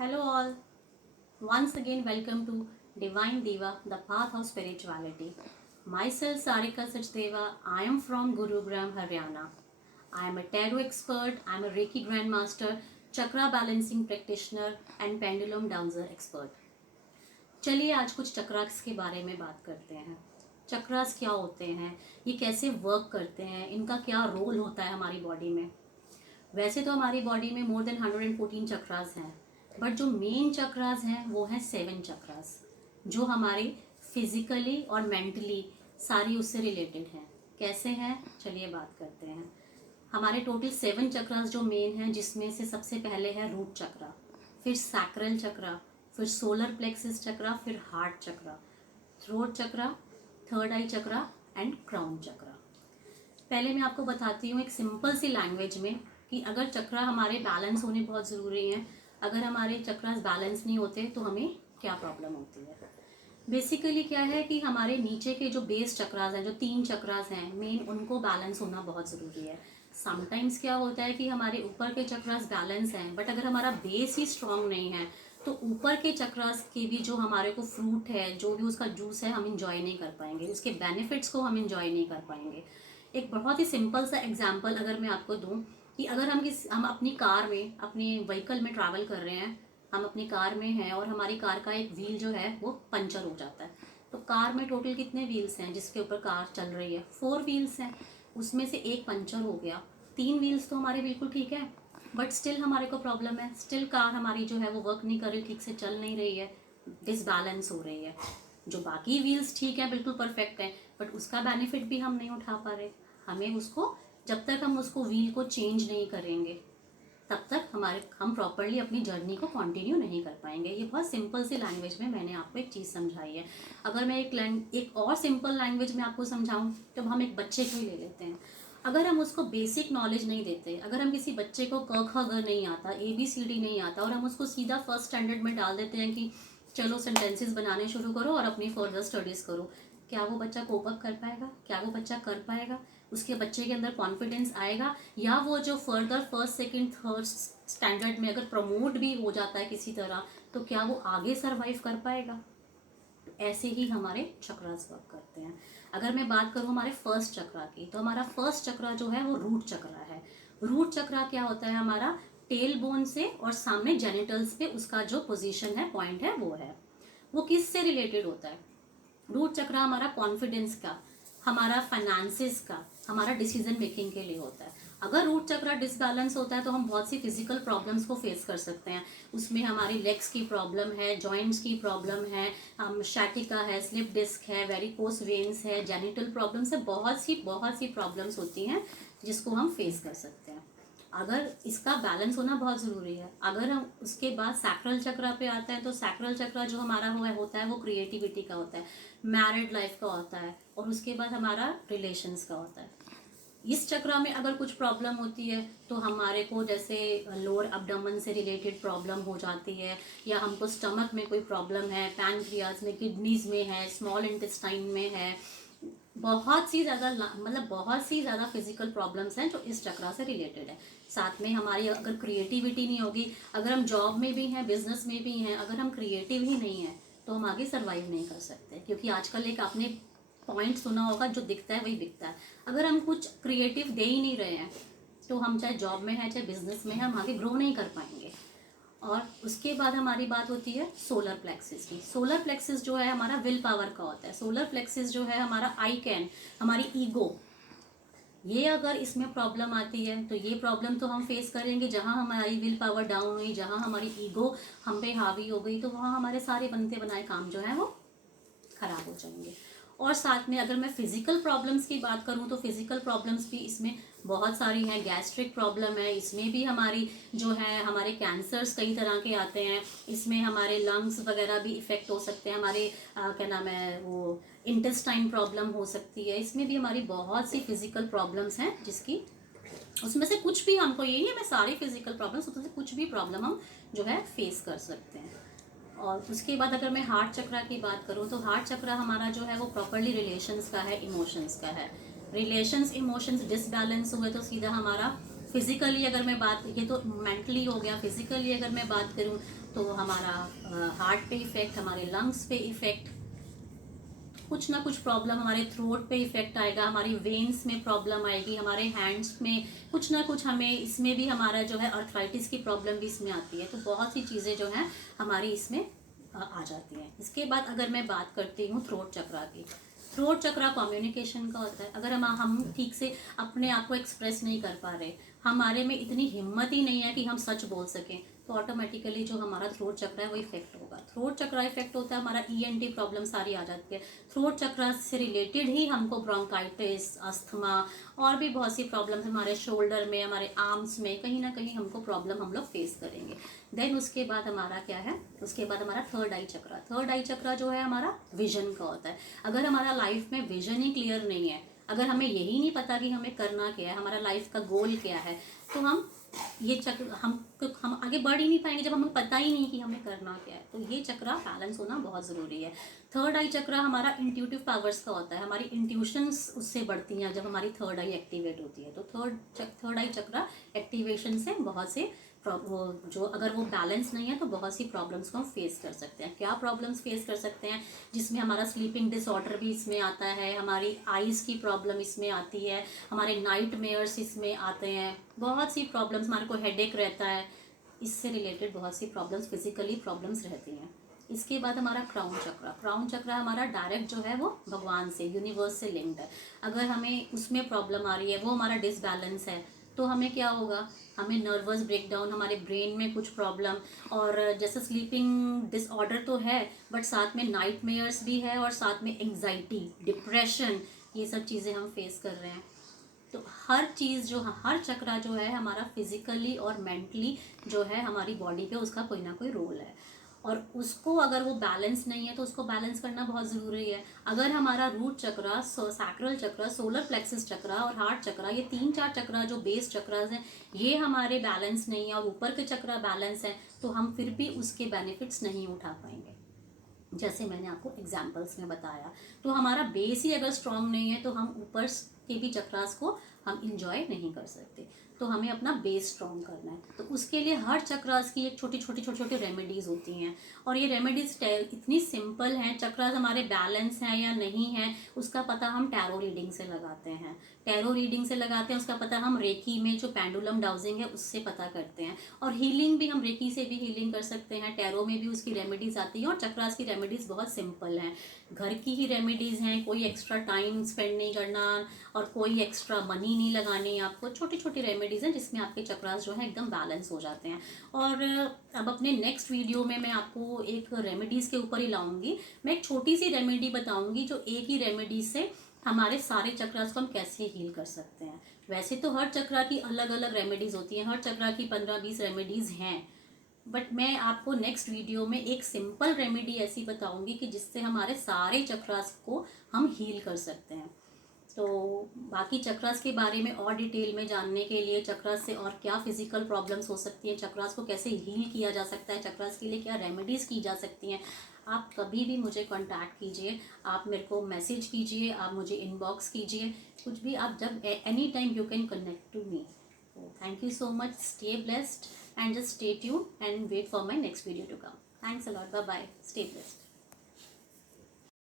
Hello, all. Once again, welcome to Divine Diva, the path of spirituality. Myself, Sarika Sachdeva. I am from Gurugram, Haryana. I am a tarot expert, I am a Reiki Grandmaster, chakra balancing practitioner, and pendulum dancer expert. चलिए आज कुछ चक्रास के बारे में बात करते हैं। चक्रास क्या होते हैं, ये कैसे वर्क करते हैं, इनका क्या रोल होता है हमारी बॉडी में। वैसे तो हमारी बॉडी में मोर देन 114 चक्रास हैं, बट जो मेन चक्रास हैं वो हैं 7 चक्रास, जो हमारे फिजिकली और मेंटली सारी उससे रिलेटेड हैं। कैसे हैं, चलिए बात करते हैं। हमारे टोटल 7 चक्रास जो मेन हैं, जिसमें से सबसे पहले है रूट चक्रा, फिर सैक्रल चक्रा, फिर सोलर प्लेक्सिस चक्रा, फिर heart chakra, throat chakra, third eye chakra and crown chakra. पहले मैं आपको बताती हूँ एक सिंपल सी लैंग्वेज में कि अगर चक्रा हमारे बैलेंस होने बहुत ज़रूरी हैं, अगर हमारे चक्रास बैलेंस नहीं होते तो हमें क्या प्रॉब्लम होती है। बेसिकली क्या है कि हमारे नीचे के जो बेस चक्रास हैं, जो 3 चक्रास हैं मेन, उनको बैलेंस होना बहुत ज़रूरी है। समटाइम्स क्या होता है कि हमारे ऊपर के चक्रास बैलेंस हैं, बट अगर हमारा बेस ही स्ट्रांग नहीं है तो ऊपर के चक्रास के भी जो हमारे को फ्रूट है, जो भी उसका जूस है, हम इंजॉय नहीं कर पाएंगे, उसके बेनिफिट्स को हम इंजॉय नहीं कर पाएंगे। एक बहुत ही सिंपल सा एग्जांपल अगर मैं आपको दूं कि अगर हम अपनी कार में, अपनी व्हीकल में ट्रैवल कर रहे हैं, हम अपनी कार में हैं और हमारी कार का एक व्हील जो है वो पंचर हो जाता है, तो कार में टोटल कितने व्हील्स हैं जिसके ऊपर कार चल रही है? 4 व्हील्स हैं, उसमें से एक पंचर हो गया, 3 व्हील्स तो हमारे बिल्कुल ठीक है, बट स्टिल हमारे को प्रॉब्लम है, स्टिल कार हमारी जो है वो वर्क नहीं कर रही, ठीक से चल नहीं रही है, डिसबैलेंस हो रही है। जो बाकी व्हील्स ठीक है, बिल्कुल परफेक्ट है, बट उसका बेनिफिट भी हम नहीं उठा पा रहे। हमें उसको, जब तक हम उसको व्हील को चेंज नहीं करेंगे तब तक हम प्रॉपरली अपनी जर्नी को कंटिन्यू नहीं कर पाएंगे। ये बहुत सिंपल सी लैंग्वेज में मैंने आपको एक चीज़ समझाई है। अगर मैं एक और सिंपल लैंग्वेज में आपको समझाऊं तो हम एक बच्चे को ही ले लेते हैं। अगर हम उसको बेसिक नॉलेज नहीं देते, अगर हम किसी बच्चे को क ख ग नहीं आता, ABCD नहीं आता, और हम उसको सीधा फर्स्ट स्टैंडर्ड में डाल देते हैं कि चलो सेंटेंसेस बनाने शुरू करो और अपनी फर्दर स्टडीज़ करो, क्या वो बच्चा कोप अप कर पाएगा? क्या वो बच्चा कर पाएगा? उसके बच्चे के अंदर कॉन्फिडेंस आएगा? या वो जो further first second third standard में अगर प्रमोट भी हो जाता है किसी तरह, तो क्या वो आगे सरवाइव कर पाएगा? ऐसे ही हमारे चक्रास वर्क करते हैं। अगर मैं बात करूँ हमारे फर्स्ट चक्रा की, तो हमारा फर्स्ट चक्रा जो है वो रूट चक्रा है। रूट चक्रा क्या होता है? हमारा टेल बोन से और सामने जेनिटल्स पे उसका जो पोजीशन है, पॉइंट है, वो है। वो किस से रिलेटेड होता है? रूट चक्रा हमारा कॉन्फिडेंस का, हमारा फाइनेंसिस का, हमारा डिसीजन मेकिंग के लिए होता है। अगर रूट चक्रा डिसबैलेंस होता है तो हम बहुत सी फिजिकल प्रॉब्लम्स को फेस कर सकते हैं। उसमें हमारी लेग्स की प्रॉब्लम है, जॉइंट्स की प्रॉब्लम है, हम शैटिका है, स्लिप डिस्क है, वेरिकोस वेन्स है, जेनिटल प्रॉब्लम्स है, बहुत सी प्रॉब्लम्स होती हैं जिसको हम फेस कर सकते हैं। अगर इसका बैलेंस होना बहुत ज़रूरी है। अगर हम उसके बाद सैक्रल चक्रा पे आते हैं, तो सैक्रल चक्रा जो हमारा हुआ होता है वो क्रिएटिविटी का होता है, मैरिड लाइफ का होता है, और उसके बाद हमारा रिलेशंस का होता है। इस चक्रा में अगर कुछ प्रॉब्लम होती है तो हमारे को जैसे लोअर अब्डोमेन से रिलेटेड प्रॉब्लम हो जाती है, या हमको स्टमक में कोई प्रॉब्लम है, पैनक्रियाज में, किडनीज में है, स्मॉल इंटेस्टाइन में है, बहुत सी ज़्यादा फिजिकल प्रॉब्लम्स हैं जो इस चक्रा से रिलेटेड है। साथ में हमारी अगर क्रिएटिविटी नहीं होगी, अगर हम जॉब में भी हैं, बिजनेस में भी हैं, अगर हम क्रिएटिव ही नहीं हैं तो हम आगे सर्वाइव नहीं कर सकते। क्योंकि आजकल एक आपने पॉइंट सुना होगा, जो दिखता है वही बिकता है। अगर हम कुछ क्रिएटिव दे ही नहीं रहे हैं तो हम चाहे जॉब में हैं चाहे बिजनेस में हैं, हम आगे ग्रो नहीं कर पाएंगे। और उसके बाद हमारी बात होती है सोलर प्लेक्सिस की। सोलर प्लेक्सिस जो है हमारा विल पावर का होता है। सोलर प्लेक्सिस जो है हमारा आई कैन, हमारी ईगो, ये अगर इसमें प्रॉब्लम आती है तो ये प्रॉब्लम तो हम फेस करेंगे। जहाँ हमारी विल पावर डाउन हुई, जहाँ हमारी ईगो हम पे हावी हो गई, तो वहाँ हमारे सारे बनते बनाए काम जो है वो खराब हो जाएंगे। और साथ में अगर मैं फिजिकल प्रॉब्लम्स की बात करूं तो फिजिकल प्रॉब्लम्स भी इसमें बहुत सारी हैं। गैस्ट्रिक प्रॉब्लम है, इसमें भी हमारी जो है, हमारे कैंसर्स कई तरह के आते हैं, इसमें हमारे लंग्स वगैरह भी इफ़ेक्ट हो सकते हैं, हमारे क्या नाम है वो, इंटेस्टाइन प्रॉब्लम हो सकती है। इसमें भी हमारी बहुत सी फिजिकल प्रॉब्लम्स हैं, जिसकी उसमें से कुछ भी, हमको ये नहीं है मैं सारी फिजिकल प्रॉब्लम्स, उसमें से कुछ भी प्रॉब्लम हम जो है फेस कर सकते हैं। और उसके बाद अगर मैं हार्ट चक्रा की बात करूं तो हार्ट चक्रा हमारा जो है वो प्रॉपरली रिलेशंस का है, इमोशंस का है। रिलेशंस इमोशंस डिसबैलेंस हुए तो सीधा हमारा फिजिकली अगर मैं बात, ये तो मेंटली हो गया, फिजिकली अगर मैं बात करूँ तो हमारा हार्ट पे इफेक्ट, हमारे लंग्स पे इफेक्ट, कुछ ना कुछ प्रॉब्लम, हमारे थ्रोट पे इफेक्ट आएगा, हमारी वेन्स में प्रॉब्लम आएगी, हमारे हैंड्स में कुछ ना कुछ, हमें इसमें भी हमारा जो है अर्थराइटिस की प्रॉब्लम भी इसमें आती है। तो बहुत सी चीज़ें जो हैं हमारी इसमें आ जाती हैं। इसके बाद अगर मैं बात करती हूँ थ्रोट चक्रा की, थ्रोट चक्रा कम्युनिकेशन का होता है। अगर हम ठीक से अपने आप को एक्सप्रेस नहीं कर पा रहे, हमारे में इतनी हिम्मत ही नहीं है कि हम सच बोल सकें, तो ऑटोमेटिकली जो हमारा थ्रोट चक्र है वो इफेक्ट होगा। थ्रोट चक्र इफेक्ट होता है, हमारा ईएनटी प्रॉब्लम सारी आ जाती है। थ्रोट चक्र से रिलेटेड ही हमको ब्रोंकाइटिस, अस्थमा और भी बहुत सी प्रॉब्लम हमारे शोल्डर में, हमारे आर्म्स में कहीं ना कहीं हमको प्रॉब्लम हम लोग फेस करेंगे। देन उसके बाद हमारा क्या है, उसके बाद हमारा थर्ड आई चक्र। थर्ड आई चक्र जो है हमारा विजन का होता है। अगर हमारा लाइफ में विजन ही क्लियर नहीं है, अगर हमें यही नहीं पता कि हमें करना क्या है, हमारा लाइफ का गोल क्या है, तो हम ये चक्र हम आगे बढ़ ही नहीं पाएंगे जब हमें पता ही नहीं कि हमें करना क्या है। तो ये चक्र बैलेंस होना बहुत ज़रूरी है। थर्ड आई चक्र हमारा इंट्यूटिव पावर्स का होता है, हमारी इंट्यूशंस उससे बढ़ती हैं जब हमारी थर्ड आई एक्टिवेट होती है। तो थर्ड आई चक्र एक्टिवेशन से बहुत से जो अगर वो बैलेंस नहीं है तो बहुत सी प्रॉब्लम्स को हम फेस कर सकते हैं। क्या प्रॉब्लम्स फेस कर सकते हैं, जिसमें हमारा स्लीपिंग डिसऑर्डर भी इसमें आता है, हमारी आइज़ की प्रॉब्लम इसमें आती है, हमारे नाइट मेयर्स इसमें आते हैं, बहुत सी प्रॉब्लम्स, हमारे को हेडेक रहता है, इससे रिलेटेड बहुत सी प्रॉब्लम्स, फिजिकली प्रॉब्लम्स रहती हैं। इसके बाद हमारा क्राउन चक्र। क्राउन चक्र हमारा डायरेक्ट जो है वो भगवान से, यूनिवर्स से लिंक्ड है। अगर हमें उसमें प्रॉब्लम आ रही है, वो हमारा डिसबैलेंस है, तो हमें क्या होगा, हमें नर्वस ब्रेकडाउन, हमारे ब्रेन में कुछ प्रॉब्लम, और जैसे स्लीपिंग डिसऑर्डर तो है बट साथ में नाइट मेयर्स भी है, और साथ में एंग्जाइटी, डिप्रेशन, ये सब चीज़ें हम फेस कर रहे हैं। तो हर चीज़ जो, हर चक्रा जो है हमारा फिजिकली और मेंटली जो है हमारी बॉडी पे, उसका कोई ना कोई रोल है, और उसको अगर वो बैलेंस नहीं है तो उसको बैलेंस करना बहुत ज़रूरी है। अगर हमारा रूट चक्रा, सैक्रल चक्रा, सोलर प्लेक्सस चक्रा और हार्ट चक्रा, ये 3-4 चक्रा जो बेस चक्रास हैं, ये हमारे बैलेंस नहीं है और ऊपर के चक्रा बैलेंस है, तो हम फिर भी उसके बेनिफिट्स नहीं उठा पाएंगे। जैसे मैंने आपको एग्जाम्पल्स में बताया, तो हमारा बेस ही अगर स्ट्रांग नहीं है तो हम ऊपर के भी चक्रास को हम इंजॉय नहीं कर सकते। तो हमें अपना बेस स्ट्रांग करना है, तो उसके लिए हर चक्रास की एक छोटी छोटी रेमेडीज़ होती हैं, और ये रेमेडीज़ इतनी सिंपल हैं। चक्रास हमारे बैलेंस हैं या नहीं है उसका पता हम टैरो रीडिंग से लगाते हैं, उसका पता हम रेकी में जो पेंडुलम डाउजिंग है उससे पता करते हैं, और हीलिंग भी हम रेकी से भी हीलिंग कर सकते हैं, टैरो में भी उसकी रेमेडीज़ आती हैं, और चक्रास की रेमेडीज़ बहुत सिंपल हैं, घर की ही रेमेडीज़ हैं, कोई एक्स्ट्रा टाइम स्पेंड नहीं करना और कोई एक्स्ट्रा मनी नहीं लगानी, आपको छोटी छोटी रेमेडीज़ हैं जिसमें आपके चक्रास जो है एकदम बैलेंस हो जाते हैं। और अब अपने नेक्स्ट वीडियो में मैं आपको एक रेमेडीज़ के ऊपर ही लाऊंगी, मैं एक छोटी सी रेमेडी बताऊंगी जो एक ही रेमेडी से हमारे सारे चक्रास को हम कैसे हील कर सकते हैं। वैसे तो हर चक्रा की अलग अलग रेमेडीज़ होती हैं, हर चक्रा की 15-20 रेमेडीज़ हैं, बट मैं आपको नेक्स्ट वीडियो में एक सिंपल रेमेडी ऐसी बताऊंगी कि जिससे हमारे सारे चक्रास को हम हील कर सकते हैं। तो बाकी चक्रास के बारे में और डिटेल में जानने के लिए, चक्रास से और क्या फिजिकल प्रॉब्लम्स हो सकती हैं, चक्रास को कैसे हील किया जा सकता है, चक्रास के लिए क्या रेमेडीज़ की जा सकती हैं, आप कभी भी मुझे कांटेक्ट कीजिए, आप मेरे को मैसेज कीजिए, आप मुझे इनबॉक्स कीजिए, कुछ भी आप जब any time you can connect to me. Thank you so much. Stay blessed and just stay tuned and wait for my next video to come. Thanks a lot. Bye bye. Stay blessed.